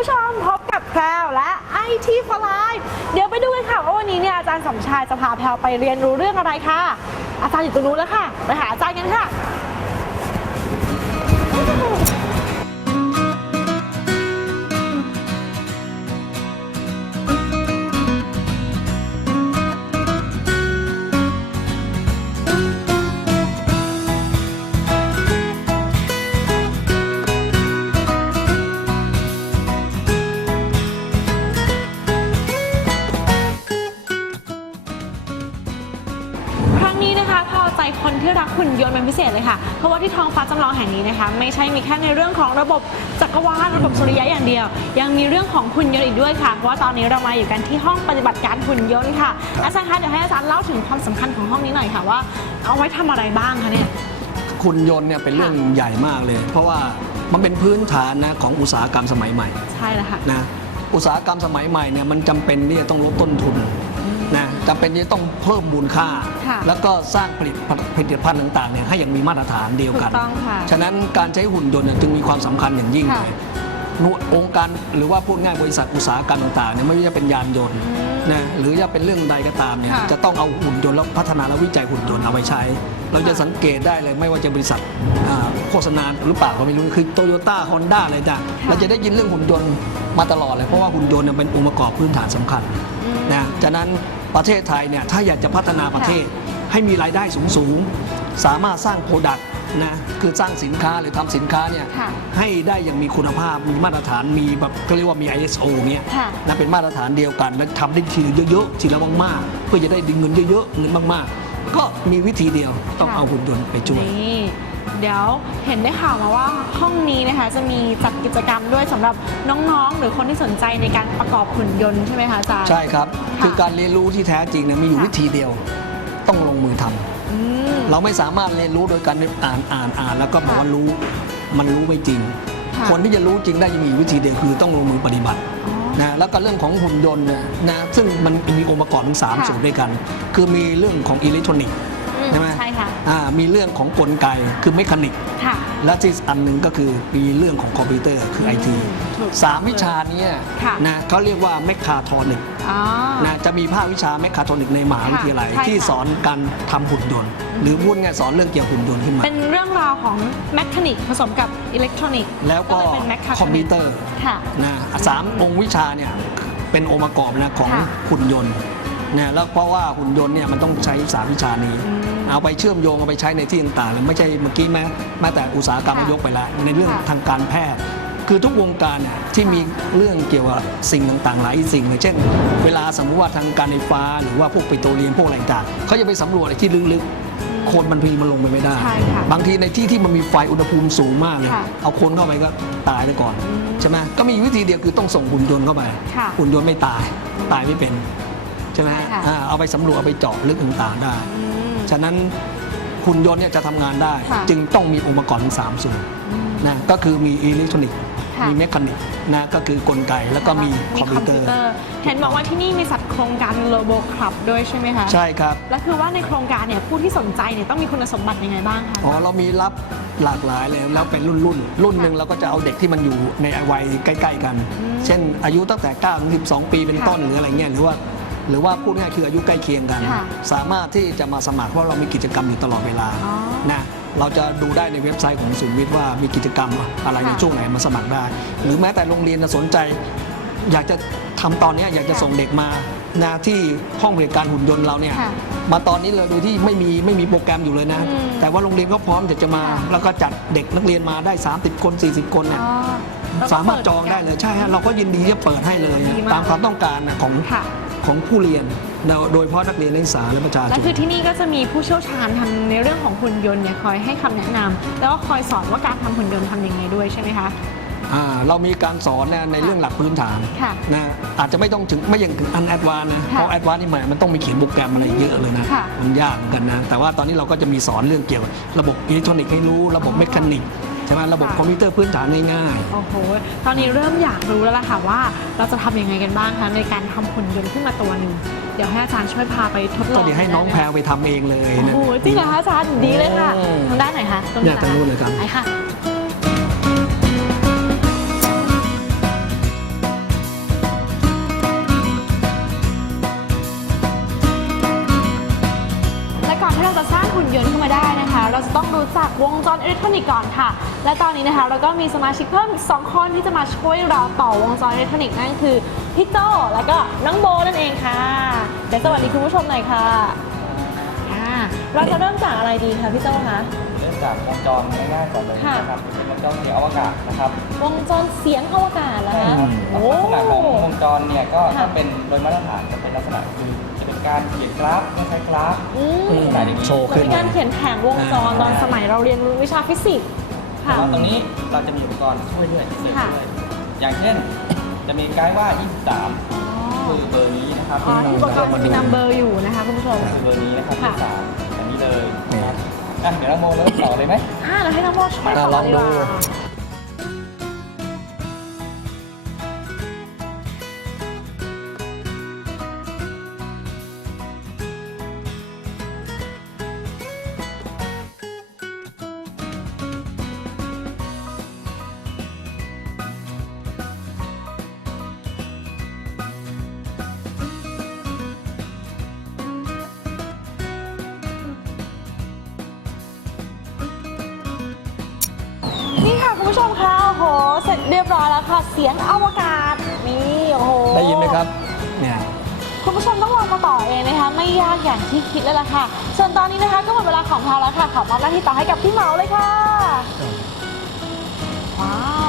ผู้ชมพบกับแพรวและไอทีฟลายเดี๋ยวไปดูกันค่ะว่าวันนี้เนี่ยอาจารย์สมชายจะพาแพรวไปเรียนรู้เรื่องอะไรค่ะ อาจารย์อยู่ตรงนู้นแล้วค่ะ ไปหาอาจารย์กันค่ะ ที่รักหุ่นยนต์เป็นพิเศษเลยค่ะ เพราะว่าที่ท้องฟ้าจำลองแห่งนี้นะคะ ไม่ใช่มีแค่ในเรื่องของระบบจักรวาลระบบสุริยะอย่างเดียว ยังมีเรื่องของหุ่นยนต์อีกด้วยค่ะเพราะว่าตอนนี้เรามาอยู่กันที่ห้องปฏิบัติการหุ่นยนต์ค่ะอาจารย์คะเดี๋ยวให้อาจารย์เล่าถึงความสำคัญของห้องนี้หน่อยค่ะว่า เอาไว้ทำอะไรบ้างคะเนี่ยคุณยนต์เนี่ยเป็นเรื่องใหญ่มากเลย เพราะว่ามันเป็นพื้นฐานนะของอุตสาหกรรมสมัยใหม่ ใช่แล้วค่ะนะอุตสาหกรรมสมัยใหม่เนี่ยมันจำเป็นที่จะต้องลดต้นทุนนะ จำเป็นที่จะต้องเพิ่มมูลค่า ค่ะแล้วก็สร้างผลิตผลิตภัณฑ์ต่างๆเนี่ยให้อย่างมีมาตรฐานเดียวถูกักนต้องค่ะฉะนั้นการใช้หุ่นยนต์เนี่ยจึงมีความสำคัญอย่างยิ่งค่ะเลยหน่วยองค์การหรือว่าพูดง่ายบริษัทอุตสาหกรรมต่างๆเนี่ยไม่ว่าจะเป็นยานยนต์นะหรือจะเป็นเรื่องใดก็ตามเนี่ยค่ะจะต้องเอาหุ่นยนต์แล้วพัฒนาและวิจัยหุ่นยนต์เอาไปใช้ เราจะสังเกตได้เลยไม่ว่าจะบริษัทอ่าโฆษณาหรือเปล่าก็ไม่รู้คือโตโยต้าฮอนด้าอะไรต่างเราจะได้ยินเรื่องหุ่นยนต์มาตลอดเลยเพราะว่าหุ่นยนต์เนี่ยเป็นองค์ประกอบพื้นฐานสำคัญ อืมนะ ฉะนั้นประเทศไทยเนี่ยถ้าอยากจะพัฒนาประเทศให้มีรายได้สูงสูงๆสามารถสร้างโปรดักต์นะคือสร้างสินค้าหรือทำสินค้าเนี่ยค่ะให้ได้อย่างมีคุณภาพมีมาตรฐานมีแบบก็เรียกว่ามี ISO เนี่ยค่ะนะเป็นมาตรฐานเดียวกัน และทำได้ทีเยอะๆทีละมากๆ เพื่อจะได้ดึงเงินเยอะๆเงินมากๆ ก็มีวิธีเดียวต้องค่ะเอาหุ่นยนต์ไปช่วยนี่ เดี๋ยวเห็นได้ข่าวมาว่าห้องนี้นะคะจะมีจัดกิจกรรมด้วยสำหรับน้องๆ หรือคนที่สนใจในการประกอบหุ่นยนต์ใช่ไหมคะอาจารย์ใช่ครับค่ะคือการเรียนรู้ที่แท้จริงเนี่ยมีอยู่ค่ะวิธีเดียว ต้องลงมือทำอืมเราไม่สามารถเรียนรู้โดยการอ่านอ่านอ่านแล้วก็บอกว่ารู้มันรู้ไม่จริงค่ะคนที่จะรู้จริงได้จะมีวิธีเดียวคือต้องลงมือปฏิบัติอ๋อนะแล้วก็เรื่องของหุ่นยนต์เนี่ยนะซึ่งมันมีองค์ประกอบถึงสามค่ะส่วนด้วยกัน คือมีเรื่องของอิเล็กทรอนิกส์อืม ใช่ไหมใช่ค่ะอ่ามีเรื่องของกลไกคือเมคานิก ค่ะ และที่อันหนึ่งก็คือมีเรื่องของคอมพิวเตอร์คือไอทีถูกสามวิชาเนี้ค่ะ นะเขาเรียกว่าเมคาทรอนิกอ๋อ นะจะมีภาควิชาเมคาทรอนิกในมหาวิทยาลัย ค่ะใช่ค่ะที่สอนการทำหุ่นยนต์ หรือพูดง่ายๆสอนเรื่องเกี่ยวกับหุ่นยนต์ขึ้นมา เป็นเรื่องราวของแมคานิกผสมกับอิเล็กทรอนิกส์แล้วก็เลยเป็นแมคาคอมพิวเตอร์ค่ะ นะสามองค์วิชาเนี่ยเป็นองค์ประกอบนะของค่ะหุ่นยนต์ นะแล้วเพราะว่าหุ่นยนต์เนี่ยมันต้องใช้สามวิชานี้อืมเอาไปเชื่อมโยงเอาไปใช้ในที่ต่างๆเลยไม่ใช่เมื่อกี้แม้แม้แต่อุตสาหกรรมค่ะยกไปแล้วในเรื่องค่ะทางการแพทย์ คือทุกวงการเนี่ยที่มีเรื่องเกี่ยวกับสิ่งต่างๆ หลายสิ่งเลยเช่น เวลาสมมติว่าทางการไฟฟ้า หรือว่าพวกปิโตรเลียมพวกอะไรต่างๆเขาจะไปสำรวจอะไรที่ลึกๆ คนมันพีมันลงไปไม่ได้ใช่ค่ะบางทีในที่ที่มันมีไฟอุณหภูมิสูงมากเลยค่ะเอาคนเข้าไปก็ตายไปก่อนอืมใช่ไหมก็มีวิธีเดียวคือต้องส่งหุ่นยนต์เข้าไปค่ะหุ่นยนต์ไม่ตายตายไม่เป็น ใช่ไหมฮะใช่ค่ะ อ่าเอาไปสำรวจเอาไปเจาะลึกต่างๆได้ อืม ฉะนั้นหุ่นยนต์เนี่ยจะทำงานได้ ค่ะ จึงต้องมีองค์ประกอบทั้งสามส่วนอืม นะก็คือมีอิเล็กทรอนิกส์ ค่ะ มีเมคานิกนะก็คือกลไกแล้วก็มีคอมพิวเตอร์ เห็นบอกว่าที่นี่มีสัตว์โครงการโลโบคลับด้วยใช่ไหมคะใช่ครับ แล้วคือว่าในโครงการเนี่ยผู้ที่สนใจเนี่ยต้องมีคุณสมบัติยังไงบ้างคะ อ๋อเรามีรับหลากหลายเลยแล้วเป็นรุ่นรุ่นๆรุ่นหนึ่งเราก็จะเอาเด็กที่มันอยู่ในวัยใกล้ ๆ กัน อืมเช่นอายุตั้งแต่9ถึง12 ปีเป็นค่ะต้นหรืออะไรเงี้ยหรือว่า หรือว่าพูดง่ายคืออายุใกล้เคียงกัน ค่ะสามารถที่จะมาสมัครเพราะเรามีกิจกรรมอยู่ตลอดเวลาอ๋อนะเราจะดูได้ในเว็บไซต์ของศูนย์วิทย์ว่ามีกิจกรรมอะไรในค่ะช่วงไหนมาสมัครได้ หรือแม้แต่โรงเรียนน่ะสนใจ อยากจะทำตอนเนี้ยอยากจะค่ะส่งเด็กมานะที่ห้องบริการหุ่นยนต์เราเนี่ยค่ะมาตอนนี้เลยโดยที่ไม่มีไม่มีโปรแกรมอยู่เลยนะ อืมแต่ว่าโรงเรียนก็พร้อมจะจะมา ค่ะ แล้วก็จัดเด็กนักเรียนมาได้ 30 คน 40 คนเนี่ย อ๋อแล้วก็สามารถเปิจองได้เลยใช่ฮะเราก็ยินดีจะเปิดให้เลยดีมากตามความต้องการน่ะของค่ะ ของผู้เรียนโดยเฉพาะนักเรียนนักศึกษาและประชาชและนคือที่นี่ก็จะมีผู้เชี่ยวชาญทำในเรื่องของหุ่นยนต์เนี่ยคอยให้คำแนะนำแล้วก็คอยสอนว่าการทำหุ่นยนต์ทำยังไงด้วยใช่ไหมคะอ่าเรามีการสอนนะในเรื่องหลักพื้นฐานค่ะนะอาจจะไม่ต้องถึงไม่ยังถึงอันแอดวานนะค่ะเพราะแอดวานนี่หมายมันต้องมีเขียนโปรแกรมอะไรเยอะเลยนะค่ะมันยากเหมือนกันนะแต่ว่าตอนนี้เราก็จะมีสอนเรื่องเกี่ยวกับระบบอิเล็กทรอนิกส์ให้รู้ ระบบอ๋อเมคานิกใช่ไหมระบบค่ะ คอมพิวเตอร์พื้นฐานง่ายโอ้โห ตอนนี้เริ่มอยากรู้แล้วล่ะค่ะว่า เราจะทำยังไงกันบ้างคะในการทำหุ่นยนต์ขึ้นมาตัวหนึ่งเดี๋ยวให้อาจารย์ช่วยพาไปทดๆลก็องเดี๋ยวให้น้องแพรวไปทำเองเลยโอ้นะ โหจริงเหรอคะอาจารย์ดีเลยค่ะ โอ้ ทางด้านไหนคะตรงเนี่ยทางนู้นเลยครับ ไปค่ะ ทรอนิกส์ก่อนค่ะ และตอนนี้นะคะเราก็มีสมาชิกเพิ่มอีกสองคนที่จะมาช่วยเราต่อวงจรอิเล็กทรอนิกส์นั่นคือพี่โจแล้วก็น้องโบนั่นเองค่ะเดี๋ยวสวัสดีคุณผู้ชมหน่อยค่ะอ่าเราจะเริ่มจากอะไรดีคะพี่โจคะเริ่มจากวงจรง่ายๆก่อนเลยค่ะนะครับเป็นวงจรเสียงอวกาศนะครับ วงจรเสียงอวกาศแล้วใช่คะครับโอ้ลักษณะของวงจรเนี่ยก็ค่ะถ้าเป็นโดยมาตรฐานจะเป็นลักษณะคือจะเป็น การเขียนกราฟคล้ายๆกราฟอืมอืมลักษณะอย่างนี้โชว์ เหมือขึ้นนมีการเขียนแผงวงจรอ่าตอนสมัยเราเรียนวิชาฟิสิกส์ค่ะ แล้วตรงนี้เราจะมีอุปกรณ์ช่วยด้วยเสริมค่ะ ด้วยอย่างเช่น จะมีไกด์ว่า 23อ๋อคือเบอร์นี้นะครับอ๋อที่อุปกรณ์จะมีนัมเบอร์อยู่นะคะคุณผู้ชม คือเบอร์นี้นะครับค่ะ 23อันนี้เลยนี่อะเดี๋ยวเราโมเริ่มต่อเลยไหมอ่าเราให้น้องโบช่วยอ่าต่ลอองดีดูกว่า ผู้ชมคะโอ้โห เสร็จเรียบร้อยแล้วค่ะ เสียงอวกาศ นี่โอ้โห ได้ยินไหมครับ เนี่ย คุณผู้ชมต้องลองมาต่อเองนะคะ ไม่ยากอย่างที่คิดเลยล่ะค่ะ ส่วนตอนนี้นะคะก็หมดเวลาของเราแล้วค่ะ ขอมอบหน้าที่ต่อให้กับพี่เหมาเลยค่ะ ว้า